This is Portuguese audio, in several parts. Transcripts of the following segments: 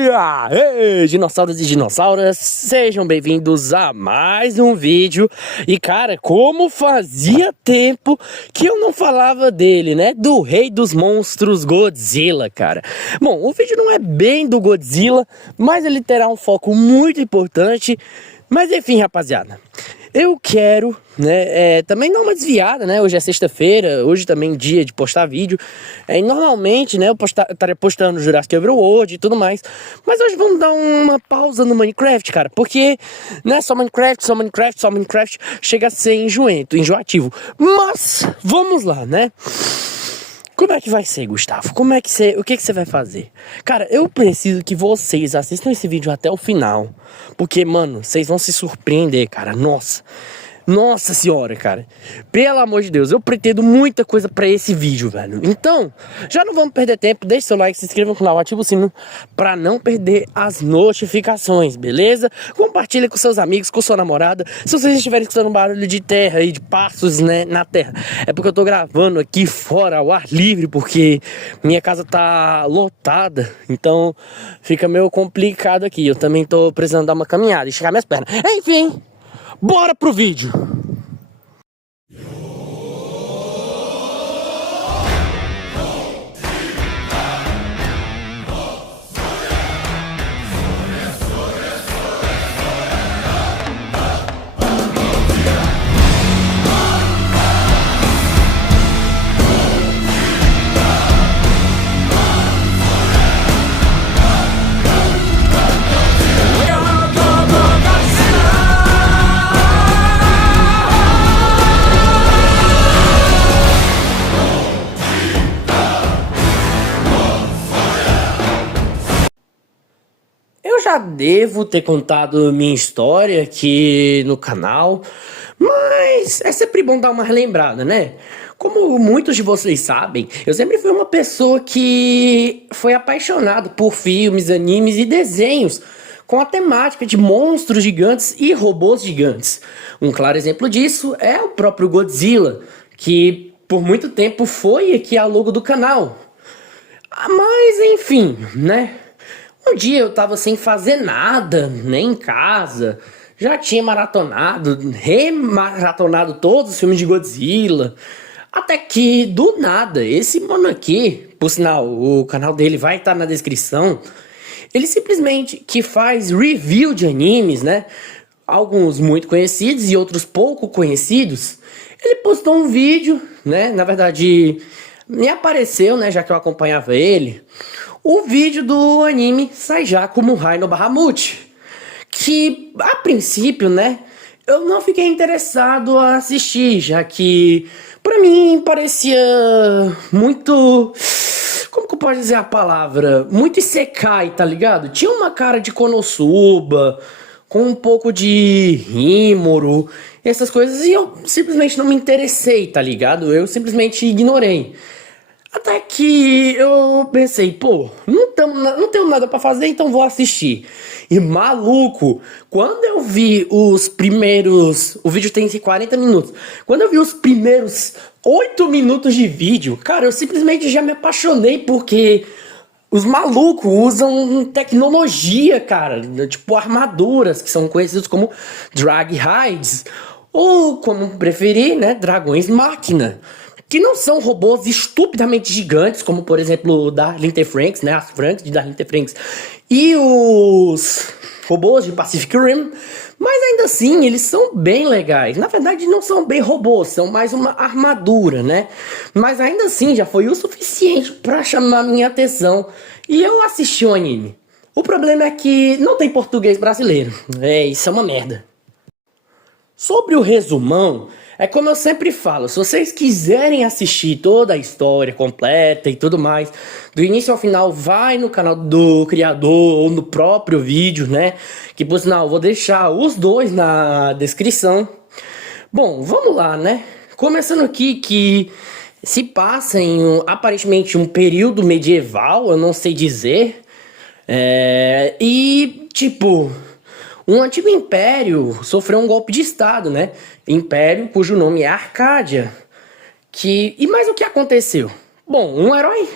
dia! Ei, dinossauros e dinossauras, sejam bem-vindos a mais um vídeo. E cara, como fazia tempo que eu não falava dele, né? Do rei dos monstros Godzilla, cara. Bom, o vídeo não é bem do Godzilla, mas ele terá um foco muito importante. Mas enfim, rapaziada, eu quero, né, também dar uma desviada, né? Hoje é sexta-feira, hoje também dia de postar vídeo. Normalmente, né, eu estaria postando Jurassic World e tudo mais. Mas hoje vamos dar uma pausa no Minecraft, cara. Porque, né, só Minecraft chega a ser enjoativo. Mas, vamos lá, né? Como é que vai ser, Gustavo? O que você vai fazer? Cara, eu preciso que vocês assistam esse vídeo até o final. Porque, mano, vocês vão se surpreender, cara. Nossa senhora, cara. Pelo amor de Deus, eu pretendo muita coisa pra esse vídeo, velho. Então, já não vamos perder tempo. Deixe seu like, se inscreva no canal, ativa o sino pra não perder as notificações, beleza? Compartilha com seus amigos, com sua namorada. Se vocês estiverem escutando barulho de terra e de passos, né, na terra, é porque eu tô gravando aqui fora, ao ar livre, porque minha casa tá lotada. Então, fica meio complicado aqui. Eu também tô precisando dar uma caminhada e esticar minhas pernas. Enfim, bora pro vídeo! Eu já devo ter contado minha história aqui no canal, mas é sempre bom dar uma relembrada, né? Como muitos de vocês sabem, eu sempre fui uma pessoa que foi apaixonado por filmes, animes e desenhos com a temática de monstros gigantes e robôs gigantes. Um claro exemplo disso é o próprio Godzilla, que por muito tempo foi aqui a logo do canal. Mas enfim, né? Um dia eu tava sem fazer nada, nem em casa. Já tinha remaratonado todos os filmes de Godzilla. Até que, do nada, esse mano aqui, por sinal, o canal dele vai estar na descrição. Ele simplesmente que faz review de animes, né? Alguns muito conhecidos e outros pouco conhecidos. Ele postou um vídeo, né? Na verdade, me apareceu, né? Já que eu acompanhava ele, o vídeo do anime Saijaku Murai no Bahamut, que a princípio, né, eu não fiquei interessado a assistir, já que pra mim parecia muito, como que eu posso dizer a palavra, muito isekai, tá ligado? Tinha uma cara de Konosuba, com um pouco de Rimuru, essas coisas, e eu simplesmente não me interessei, tá ligado? Eu simplesmente ignorei. Até que eu pensei, pô, não tenho nada pra fazer, então vou assistir. E maluco, quando eu vi os primeiros... O vídeo tem 40 minutos. Quando eu vi os primeiros 8 minutos de vídeo, cara, eu simplesmente já me apaixonei, porque os malucos usam tecnologia, cara. Tipo armaduras, que são conhecidos como Drag Hides. Ou, como preferir, né, dragões máquina. Que não são robôs estupidamente gigantes, como por exemplo o Darling the Franxx, né, as Franxx de Darling the Franxx, e os robôs de Pacific Rim, mas ainda assim eles são bem legais. Na verdade não são bem robôs, são mais uma armadura, né? Mas ainda assim já foi o suficiente para chamar minha atenção e eu assisti o anime. O problema é que não tem português brasileiro, isso é uma merda. Sobre o resumão, é como eu sempre falo, se vocês quiserem assistir toda a história completa e tudo mais, do início ao final, vai no canal do criador ou no próprio vídeo, né? Que por sinal, eu vou deixar os dois na descrição. Bom, vamos lá, né? Começando aqui que se passa em aparentemente um período medieval, eu não sei dizer. E tipo... Um antigo império sofreu um golpe de estado, né? Império cujo nome é Arcádia. E mais o que aconteceu? Bom, um herói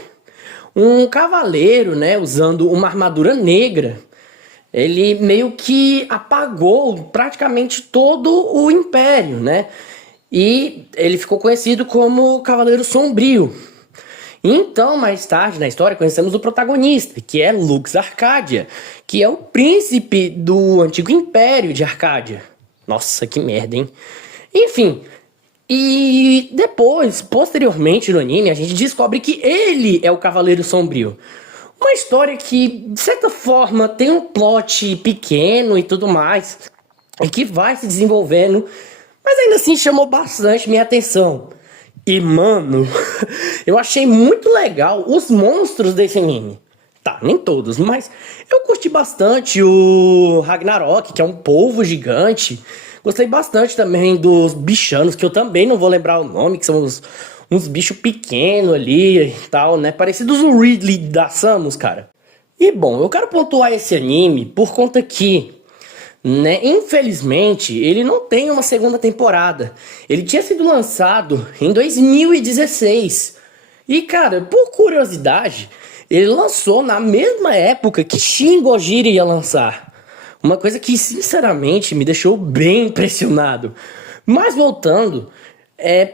um cavaleiro, né, usando uma armadura negra. Ele meio que apagou praticamente todo o Império, né? E ele ficou conhecido como Cavaleiro Sombrio. Então, mais tarde na história, conhecemos o protagonista, que é Lux Arcadia, que é o príncipe do antigo Império de Arcádia. Nossa, que merda, hein? Enfim, e depois, posteriormente no anime, a gente descobre que ele é o Cavaleiro Sombrio. Uma história que, de certa forma, tem um plot pequeno e tudo mais, e que vai se desenvolvendo, mas ainda assim chamou bastante minha atenção. E, mano, eu achei muito legal os monstros desse anime. Tá, nem todos, mas eu curti bastante o Ragnarok, que é um polvo gigante. Gostei bastante também dos bichanos, que eu também não vou lembrar o nome, que são uns bichos pequenos ali e tal, né? Parecidos o Ridley da Samus, cara. E bom, eu quero pontuar esse anime por conta que, né, infelizmente, ele não tem uma segunda temporada. Ele tinha sido lançado em 2016. E, cara, por curiosidade, ele lançou na mesma época que Shin Gojira ia lançar. Uma coisa que, sinceramente, me deixou bem impressionado. Mas voltando,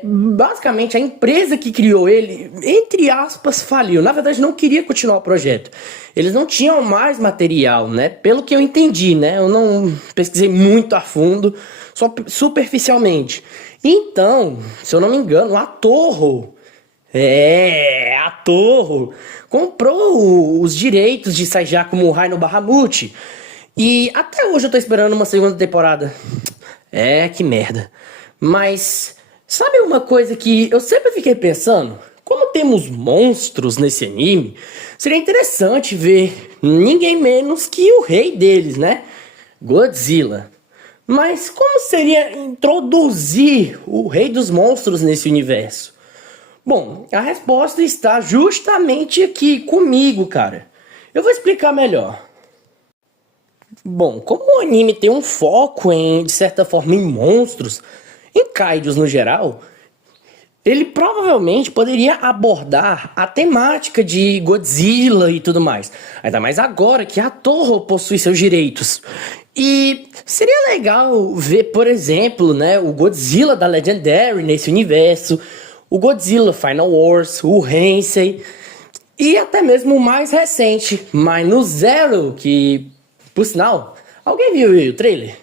basicamente a empresa que criou ele, entre aspas, faliu. Na verdade, não queria continuar o projeto. Eles não tinham mais material, né? Pelo que eu entendi, né? Eu não pesquisei muito a fundo, só superficialmente. Então, se eu não me engano, a Toho, a Toho comprou os direitos de Saigyaku Murai no Bahamut. E até hoje eu tô esperando uma segunda temporada. Que merda. Mas sabe uma coisa que eu sempre fiquei pensando? Como temos monstros nesse anime, seria interessante ver ninguém menos que o rei deles, né? Godzilla. Mas como seria introduzir o rei dos monstros nesse universo? Bom, a resposta está justamente aqui comigo, cara. Eu vou explicar melhor. Bom, como o anime tem um foco de certa forma, em monstros, em kaijus no geral, ele provavelmente poderia abordar a temática de Godzilla e tudo mais. Ainda mais agora que a Toho possui seus direitos. E seria legal ver, por exemplo, né, o Godzilla da Legendary nesse universo, o Godzilla Final Wars, o Heisei, e até mesmo o mais recente, Minus Zero, que, por sinal, alguém viu o trailer?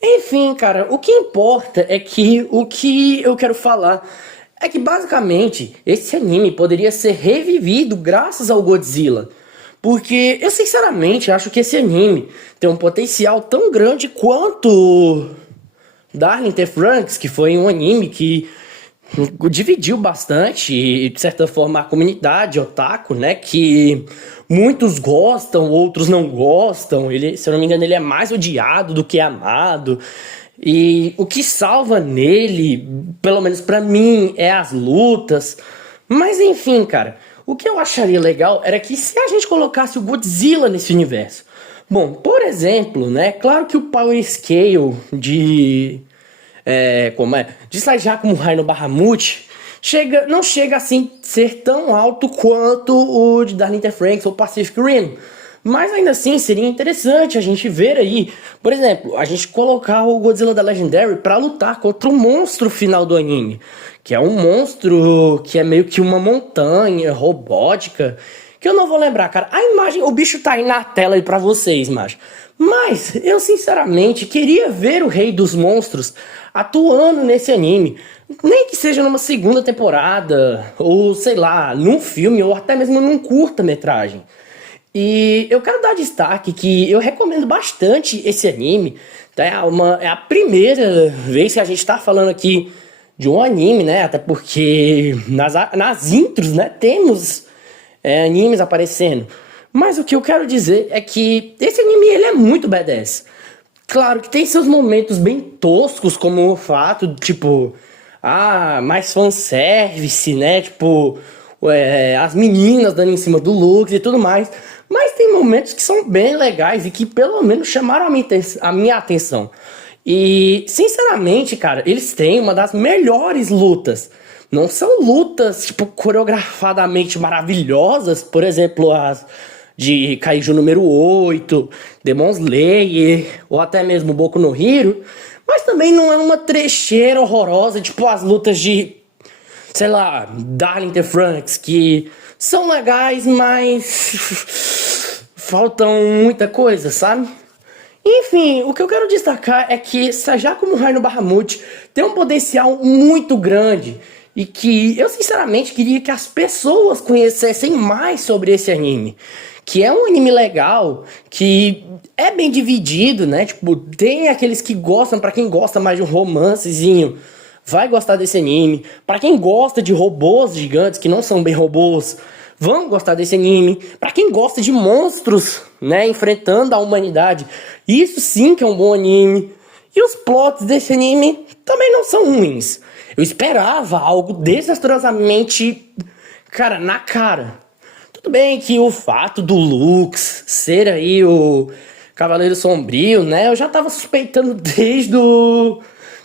Enfim, cara, o que importa é que o que eu quero falar é que basicamente esse anime poderia ser revivido graças ao Godzilla. Porque eu sinceramente acho que esse anime tem um potencial tão grande quanto Darling in the Franxx, que foi um anime que dividiu bastante, e, de certa forma, a comunidade otaku, né? Que muitos gostam, outros não gostam. Ele, se eu não me engano, ele é mais odiado do que amado. E o que salva nele, pelo menos pra mim, é as lutas. Mas enfim, cara, o que eu acharia legal era que se a gente colocasse o Godzilla nesse universo. Bom, por exemplo, né? Claro que o Power Scale de Saigyaku Murai no Bahamut não chega assim ser tão alto quanto o de Darling in the Franxx ou Pacific Rim. Mas ainda assim seria interessante a gente ver aí, por exemplo, a gente colocar o Godzilla da Legendary pra lutar contra o monstro final do anime, que é um monstro que é meio que uma montanha robótica, que eu não vou lembrar, cara. A imagem, o bicho tá aí na tela aí pra vocês, macho. Mas eu sinceramente queria ver o Rei dos Monstros atuando nesse anime, nem que seja numa segunda temporada, ou sei lá, num filme, ou até mesmo num curta-metragem. E eu quero dar destaque que eu recomendo bastante esse anime. Tá? É a primeira vez que a gente tá falando aqui de um anime, né? Até porque nas intros, né, temos animes aparecendo. Mas o que eu quero dizer é que esse anime ele é muito badass. Claro que tem seus momentos bem toscos, como o fato, tipo, mais fanservice, né? Tipo, as meninas dando em cima do Lux e tudo mais. Mas tem momentos que são bem legais e que pelo menos chamaram a minha atenção. E, sinceramente, cara, eles têm uma das melhores lutas. Não são lutas, tipo, coreografadamente maravilhosas, por exemplo, as de Kaiju número 8, Demon Slayer, ou até mesmo Boku no Hero, mas também não é uma trecheira horrorosa, tipo as lutas de, sei lá, Darling in the Franxx, que são legais, mas faltam muita coisa, sabe? Enfim, o que eu quero destacar é que Sajaku Murai no Bahamut tem um potencial muito grande e que eu sinceramente queria que as pessoas conhecessem mais sobre esse anime. Que é um anime legal, que é bem dividido, né? Tipo, tem aqueles que gostam, pra quem gosta mais de um romancezinho, vai gostar desse anime. Pra quem gosta de robôs gigantes, que não são bem robôs, vão gostar desse anime. Pra quem gosta de monstros, né, enfrentando a humanidade, isso sim que é um bom anime. E os plots desse anime também não são ruins. Eu esperava algo desastrosamente, cara, na cara. Tudo bem que o fato do Lux ser aí o Cavaleiro Sombrio, né? Eu já tava suspeitando desde o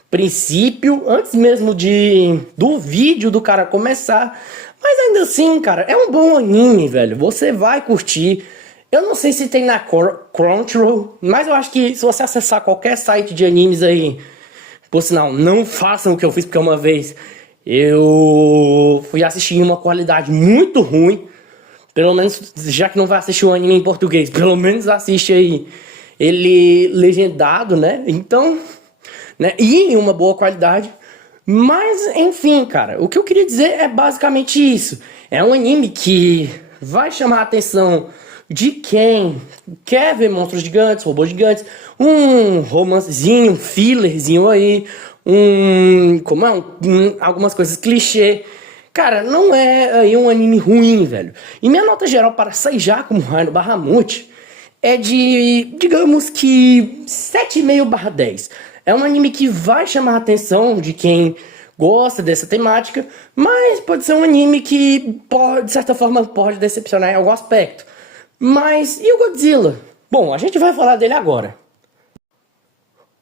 princípio, antes mesmo do vídeo do cara começar. Mas ainda assim, cara, é um bom anime, velho. Você vai curtir. Eu não sei se tem na Crunchyroll, mas eu acho que se você acessar qualquer site de animes aí, por sinal, não façam o que eu fiz, porque uma vez eu fui assistir em uma qualidade muito ruim. Pelo menos, já que não vai assistir um anime em português, pelo menos assiste aí ele legendado, né? Então, né? E em uma boa qualidade. Mas, enfim, cara, o que eu queria dizer é basicamente isso. É um anime que vai chamar a atenção de quem quer ver monstros gigantes, robôs gigantes, um romancezinho, um fillerzinho aí, algumas coisas clichê. Cara, não é aí um anime ruim, velho. E minha nota geral para Sajaku Murai no Bahamut é de, digamos que 7,5/10. É um anime que vai chamar a atenção de quem gosta dessa temática, mas pode ser um anime que, pode, de certa forma, pode decepcionar em algum aspecto. Mas, e o Godzilla? Bom, a gente vai falar dele agora.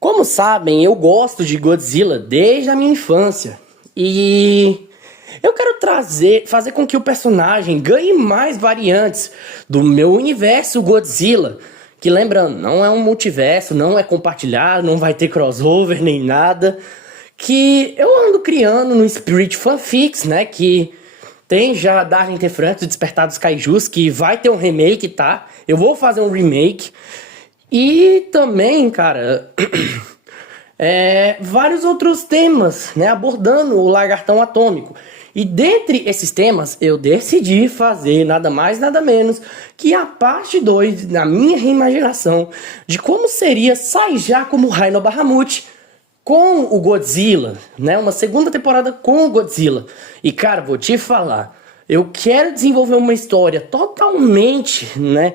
Como sabem, eu gosto de Godzilla desde a minha infância. E eu quero fazer com que o personagem ganhe mais variantes do meu universo Godzilla. Que, lembrando, não é um multiverso, não é compartilhado, não vai ter crossover nem nada. Que eu ando criando no Spirit Fanfics, né? Que tem já Darling in the Franxx, o Despertar dos Kaijus, que vai ter um remake, tá? Eu vou fazer um remake. E também, cara, vários outros temas, né? Abordando o Lagartão Atômico. E dentre esses temas, eu decidi fazer nada mais, nada menos que a parte 2, na minha reimaginação, de como seria Sajaku Murai no Bahamut com o Godzilla, né? Uma segunda temporada com o Godzilla. E, cara, vou te falar, eu quero desenvolver uma história totalmente, né?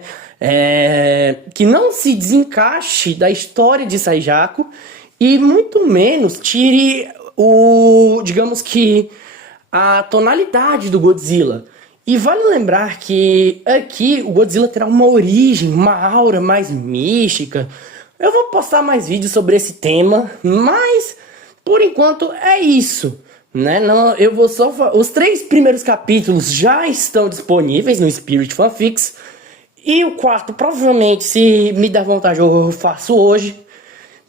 Que não se desencaixe da história de Sajaku e muito menos tire digamos que, a tonalidade do Godzilla. E vale lembrar que aqui o Godzilla terá uma origem, uma aura mais mística. Eu vou postar mais vídeos sobre esse tema, mas por enquanto é isso, né? Não, eu vou só os 3 primeiros capítulos já estão disponíveis no Spirit Fanfics e o 4 provavelmente, se me der vontade, eu faço hoje.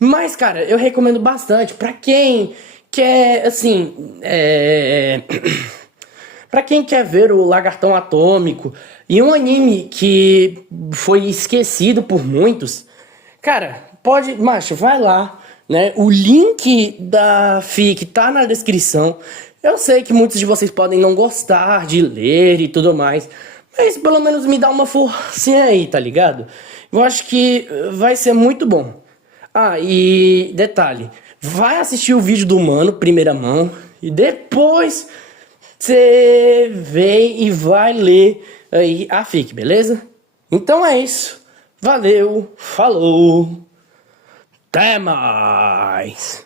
Mas, cara, eu recomendo bastante pra quem quer, assim, pra quem quer ver o Lagartão Atômico e um anime que foi esquecido por muitos, cara, macho, vai lá, né? O link da FIC tá na descrição. Eu sei que muitos de vocês podem não gostar de ler e tudo mais, mas pelo menos me dá uma forcinha aí, tá ligado? Eu acho que vai ser muito bom. Ah, e detalhe, vai assistir o vídeo do mano, primeira mão, e depois você vem e vai ler aí a FIC, beleza? Então é isso. Valeu, falou, até mais!